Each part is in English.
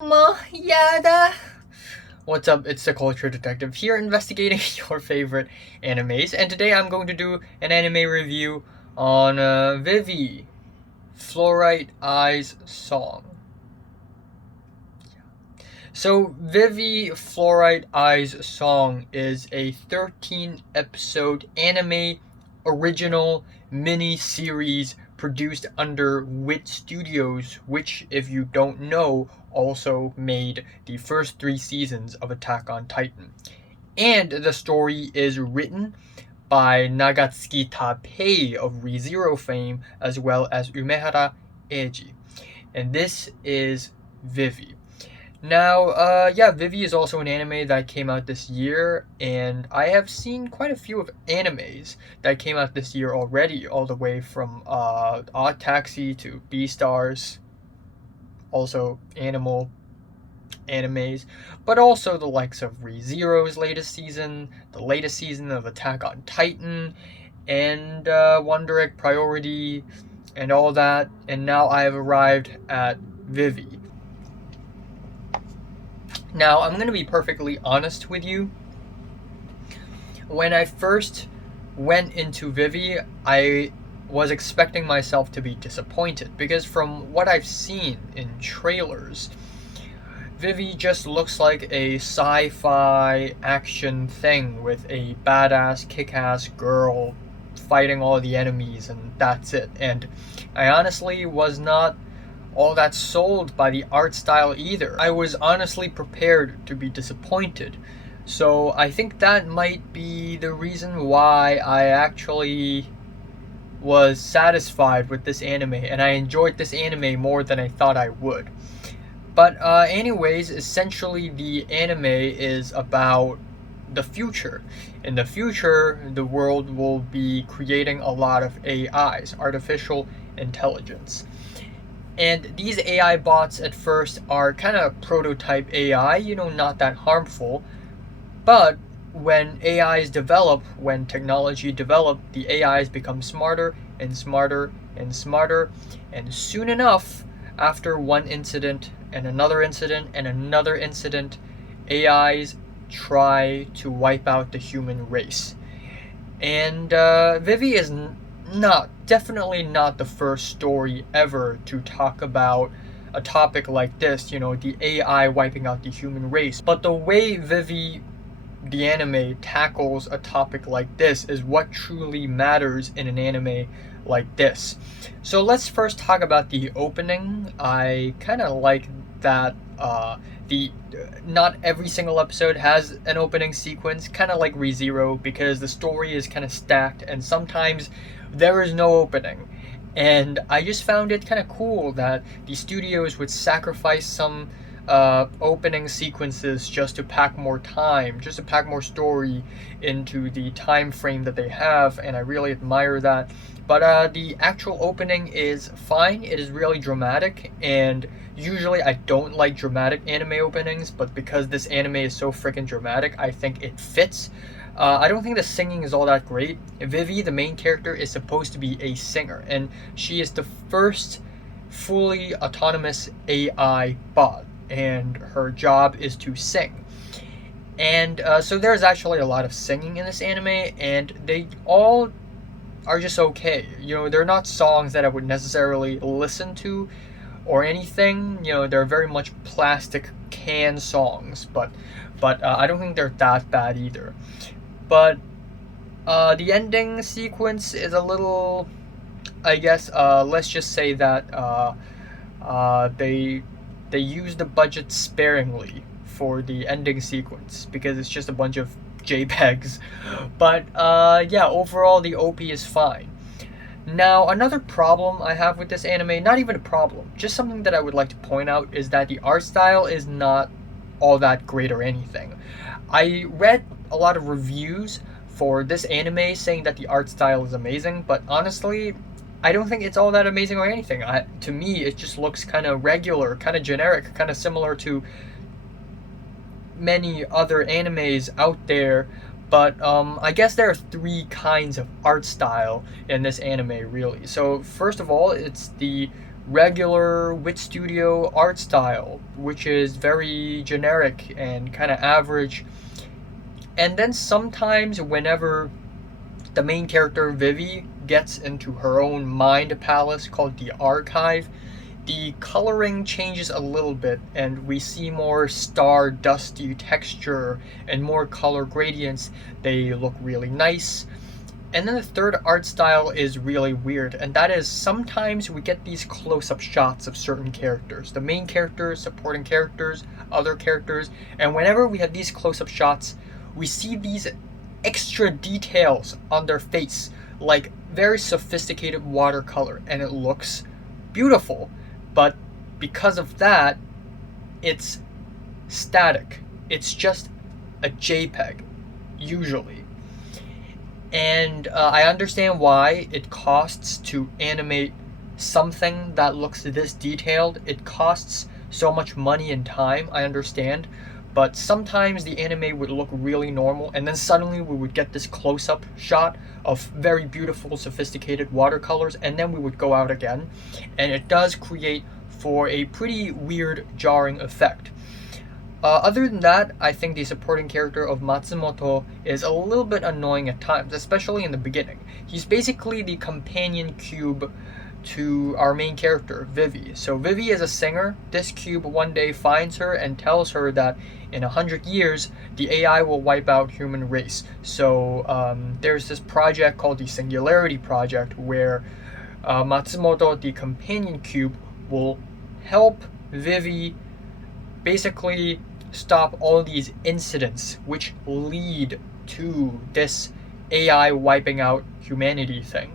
Yada. What's up? It's the Culture Detective here investigating your favorite animes, and today I'm going to do an anime review on Vivy, Fluorite Eyes Song. So, Vivy Fluorite Eyes Song is a 13 episode anime original mini series produced under WIT Studios, which, if you don't know, also made the first 3 seasons of Attack on Titan. And the story is written by Nagatsuki Tapei of ReZero fame, as well as Umehara Eiji. And this is Vivy. Now, Vivy is also an anime that came out this year, and I have seen quite a few of animes that came out this year already, all the way from Odd Taxi to Beastars, also animal animes, but also the likes of ReZero's latest season, the latest season of Attack on Titan, and One Direct Priority, and all that, and now I have arrived at Vivy. Now, I'm going to be perfectly honest with you. When I first went into Vivy, I was expecting myself to be disappointed because from what I've seen in trailers, Vivy just looks like a sci-fi action thing with a badass, kick-ass girl fighting all the enemies, and that's it. And I honestly was not all that sold by the art style either. I was honestly prepared to be disappointed. So I think that might be the reason why I actually was satisfied with this anime, and I enjoyed this anime more than I thought I would. But anyways, essentially the anime is about the future. In the future, the world will be creating a lot of AIs, artificial intelligence. And these AI bots at first are kind of prototype AI, not that harmful. But when AIs develop, when technology develop, the AIs become smarter and smarter and smarter. And soon enough, after one incident and another incident and another incident, AIs try to wipe out the human race. And Vivy is definitely not the first story ever to talk about a topic like this, the AI wiping out the human race. But the way Vivy, the anime, tackles a topic like this is what truly matters in an anime like this. So let's first talk about the opening. I kind of like that the not every single episode has an opening sequence, kind of like ReZero, because the story is kind of stacked and sometimes there is no opening. And I just found it kind of cool that the studios would sacrifice some opening sequences just to pack more time, just to pack more story into the time frame that they have, and I really admire that. But the actual opening is fine. It is really dramatic, and usually I don't like dramatic anime openings, but because this anime is so freaking dramatic, I think it fits. I don't think the singing is all that great. Vivy, the main character, is supposed to be a singer, and she is the first fully autonomous AI bot, and her job is to sing. And so there's actually a lot of singing in this anime, and they all are just okay. They're not songs that I would necessarily listen to or anything. They're very much plastic can songs, but I don't think they're that bad either. But the ending sequence is a little, I guess, let's just say that they use the budget sparingly for the ending sequence because it's just a bunch of JPEGs. But overall the OP is fine. Now, another problem I have with this anime, not even a problem, just something that I would like to point out, is that the art style is not all that great or anything. I read a lot of reviews for this anime saying that the art style is amazing, but honestly, I don't think it's all that amazing or anything. To me, it just looks kind of regular, kind of generic, kind of similar to many other animes out there. But I guess there are 3 kinds of art style in this anime, really. So first of all, it's the regular Wit Studio art style, which is very generic and kind of average. And then sometimes, whenever the main character Vivy gets into her own mind palace called the Archive, the coloring changes a little bit and we see more star dusty texture and more color gradients. They look really nice. And then the third art style is really weird, and that is sometimes we get these close-up shots of certain characters, the main characters, supporting characters, other characters, and whenever we have these close-up shots, we see these extra details on their face, like very sophisticated watercolor, and it looks beautiful. But because of that, it's static. It's just a JPEG, usually. And I understand why it costs to animate something that looks this detailed. It costs so much money and time, I understand. But sometimes the anime would look really normal, and then suddenly we would get this close-up shot of very beautiful, sophisticated watercolors, and then we would go out again. And it does create for a pretty weird, jarring effect. Other than that, I think the supporting character of Matsumoto is a little bit annoying at times, especially in the beginning. He's basically the companion cube to our main character, Vivy. So Vivy is a singer. This cube one day finds her and tells her that in 100 years, the AI will wipe out human race. So there's this project called the Singularity Project where Matsumoto, the companion cube, will help Vivy basically stop all these incidents which lead to this AI wiping out humanity thing.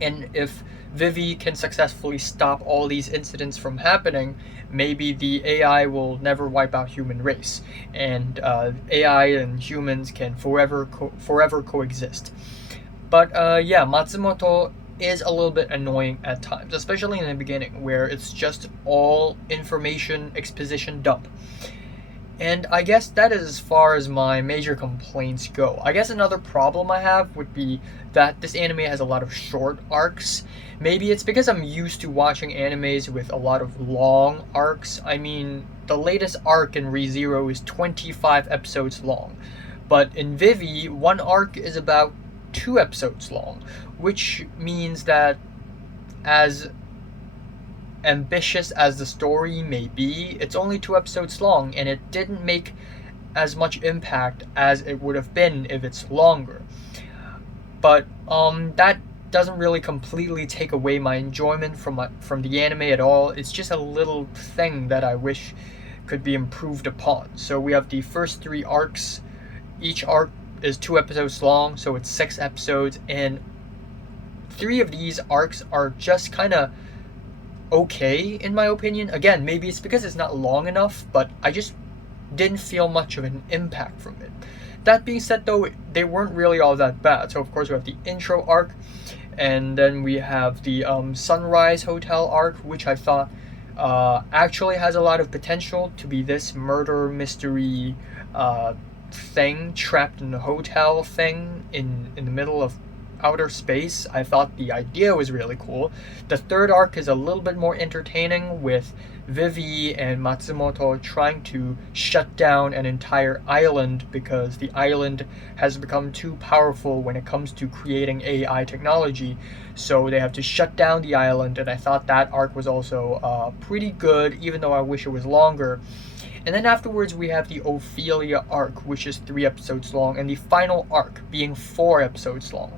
And if Vivy can successfully stop all these incidents from happening, maybe the AI will never wipe out human race, and AI and humans can forever coexist. But yeah, Matsumoto is a little bit annoying at times, especially in the beginning, where it's just all information exposition dump. And I guess that is as far as my major complaints go. I guess another problem I have would be that this anime has a lot of short arcs. Maybe it's because I'm used to watching animes with a lot of long arcs. I mean, the latest arc in ReZero is 25 episodes long. But in Vivy, one arc is about 2 episodes long, which means that as ambitious as the story may be, it's only 2 episodes long, and it didn't make as much impact as it would have been if it's longer. But that doesn't really completely take away my enjoyment from the anime at all. It's just a little thing that I wish could be improved upon. So we have the first 3 arcs. Each arc is 2 episodes long, so it's 6 episodes, and 3 of these arcs are just kind of okay in my opinion. Again, maybe it's because it's not long enough, but I just didn't feel much of an impact from it. That being said though, they weren't really all that bad. So of course we have the intro arc, and then we have the Sunrise Hotel arc, which I thought actually has a lot of potential to be this murder mystery thing trapped in a hotel thing in the middle of outer space. I thought the idea was really cool. The third arc is a little bit more entertaining, with Vivy and Matsumoto trying to shut down an entire island because the island has become too powerful when it comes to creating AI technology. So they have to shut down the island, and I thought that arc was also pretty good, even though I wish it was longer. And then afterwards we have the Ophelia arc, which is 3 episodes long, and the final arc being 4 episodes long.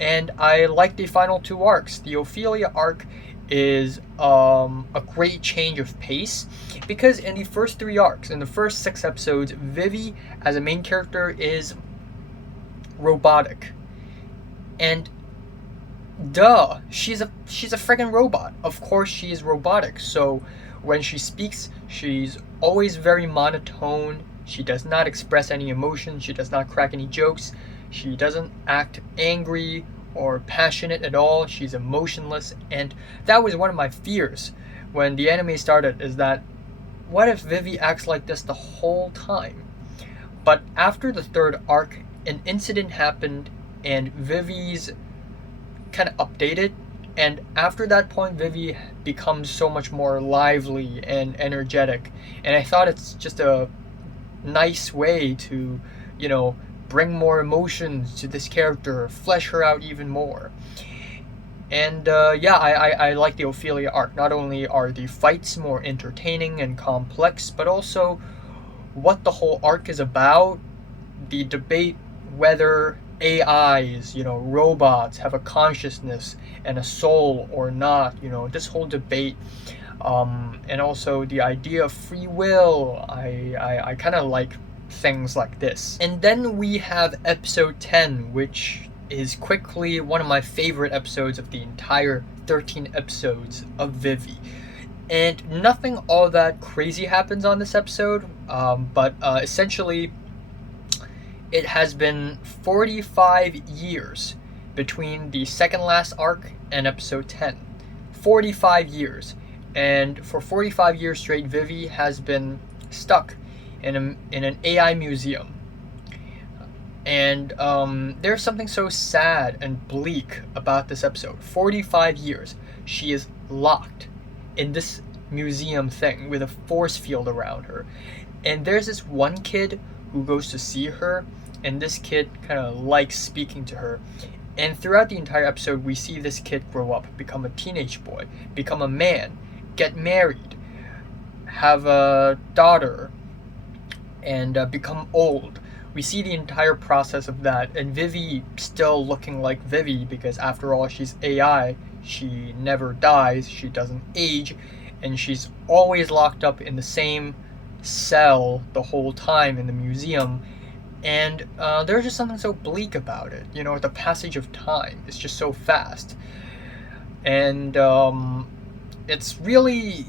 And I like the final 2 arcs. The Ophelia arc is a great change of pace, because in the first 3 arcs, in the first 6 episodes, Vivy as a main character is robotic. And duh, she's a freaking robot. Of course she is robotic. So when she speaks, she's always very monotone. She does not express any emotion. She does not crack any jokes. She doesn't act angry or passionate at all. She's emotionless. And that was one of my fears when the anime started, is that what if Vivy acts like this the whole time? But after the 3rd arc, an incident happened and Vivy's kind of updated, And after that point, Vivy becomes so much more lively and energetic. And I thought it's just a nice way to, you know, bring more emotions to this character, flesh her out even more. And yeah, I like the Ophelia arc. Not only are the fights more entertaining and complex, but also what the whole arc is about, the debate whether AIs, you know, robots have a consciousness and a soul or not, you know, this whole debate, and also the idea of free will. I kind of like things like this. And then we have episode 10, which is quickly one of my favorite episodes of the entire 13 episodes of Vivy. And nothing all that crazy happens on this episode, but essentially it has been 45 years between the second last arc and episode 10. 45 years. And for 45 years straight, Vivy has been stuck in an AI museum. And there's something so sad and bleak about this episode. 45 years. She is locked in this museum thing with a force field around her. And there's this one kid who goes to see her, and this kid kind of likes speaking to her. And throughout the entire episode, we see this kid grow up, become a teenage boy, become a man, get married, have a daughter, and become old. We see the entire process of that, and Vivy still looking like Vivy, because after all, she's AI, she never dies, she doesn't age, and she's always locked up in the same cell the whole time in the museum. And there's just something so bleak about it. You know, the passage of time is just so fast. And it's really,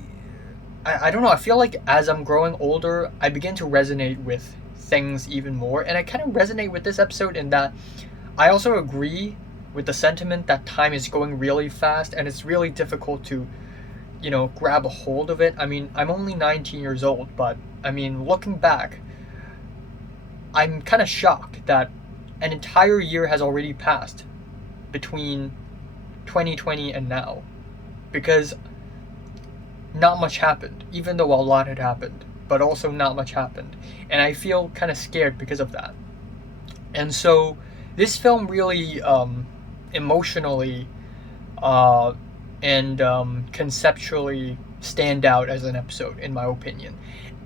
I don't know, I feel like as I'm growing older, I begin to resonate with things even more. And I kind of resonate with this episode in that I also agree with the sentiment that time is going really fast and it's really difficult to, you know, grab a hold of it. I mean, I'm only 19 years old, but I mean, looking back, I'm kind of shocked that an entire year has already passed between 2020 and now, because not much happened, even though a lot had happened, but also not much happened. And I feel kind of scared because of that. And so this film really emotionally and conceptually stand out as an episode, in my opinion.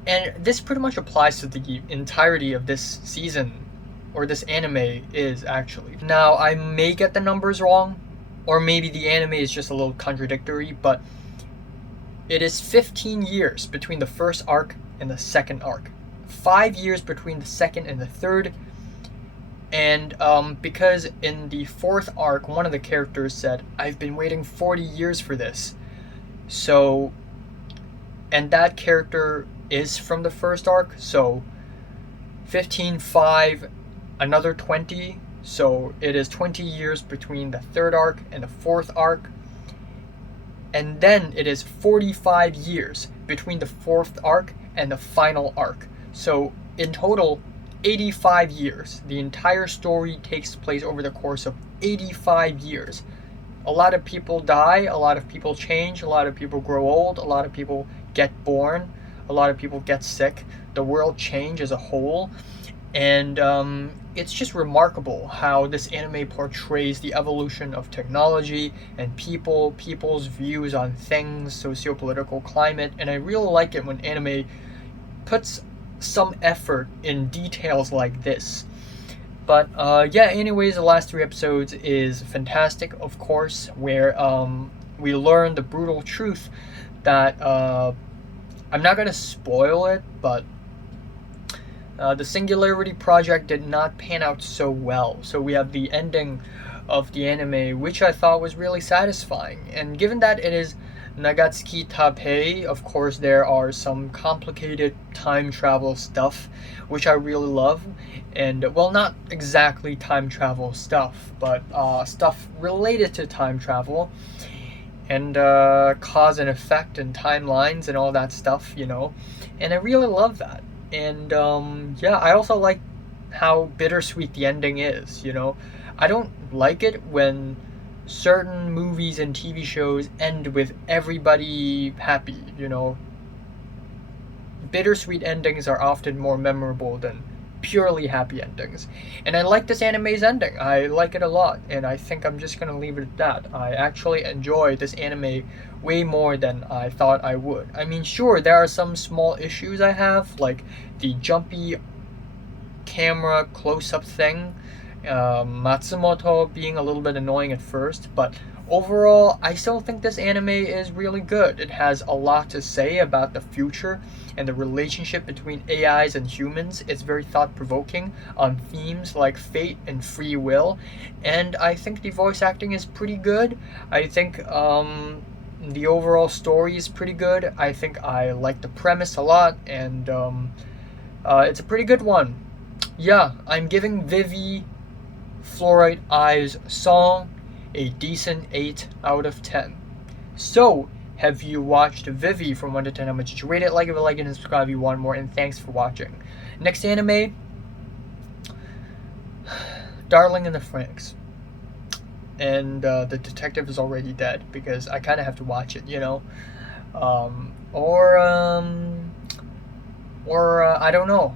And this pretty much applies to the entirety of this season, or this anime is actually. Now, I may get the numbers wrong, or maybe the anime is just a little contradictory, but it is 15 years between the first arc and the second arc. 5 years between the second and the third. And because in the fourth arc, one of the characters said, "I've been waiting 40 years for this." So, and that character is from the first arc, so 15, 5, another 20, so it is 20 years between the third arc and the fourth arc. And then it is 45 years between the fourth arc and the final arc. So in total, 85 years. The entire story takes place over the course of 85 years. A lot of people die, a lot of people change, a lot of people grow old, a lot of people get born, a lot of people get sick. The world changes as a whole. And it's just remarkable how this anime portrays the evolution of technology and people's views on things, socio-political climate. And I really like it when anime puts some effort in details like this. But yeah, anyways, the last 3 episodes is fantastic, of course, where we learn the brutal truth that I'm not gonna spoil it, but the Singularity Project did not pan out so well. So we have the ending of the anime, which I thought was really satisfying. And given that it is Nagatsuki Taipei, of course there are some complicated time travel stuff, which I really love. And, well, not exactly time travel stuff, but stuff related to time travel. And cause and effect and timelines and all that stuff, you know. And I really love that. And yeah, I also like how bittersweet the ending is, you know. I don't like it when certain movies and TV shows end with everybody happy, you know. Bittersweet endings are often more memorable than purely happy endings. And I like this anime's ending. I like it a lot, and I think I'm just gonna leave it at that. I actually enjoy this anime way more than I thought I would. I mean, sure, there are some small issues I have, like the jumpy camera close-up thing, Matsumoto being a little bit annoying at first, but overall, I still think this anime is really good. It has a lot to say about the future and the relationship between AIs and humans. It's very thought-provoking on themes like fate and free will, and I think the voice acting is pretty good. I think the overall story is pretty good. I think I like the premise a lot, and it's a pretty good one. Yeah, I'm giving Vivy Fluorite Eyes Song a decent 8 out of 10. So, have you watched Vivy from 1 to 10? How much did you rate it? Like if you like it and subscribe if you want more, and thanks for watching. Next anime, Darling in the Franxx. And the detective is already dead because I kind of have to watch it, you know? Or I don't know.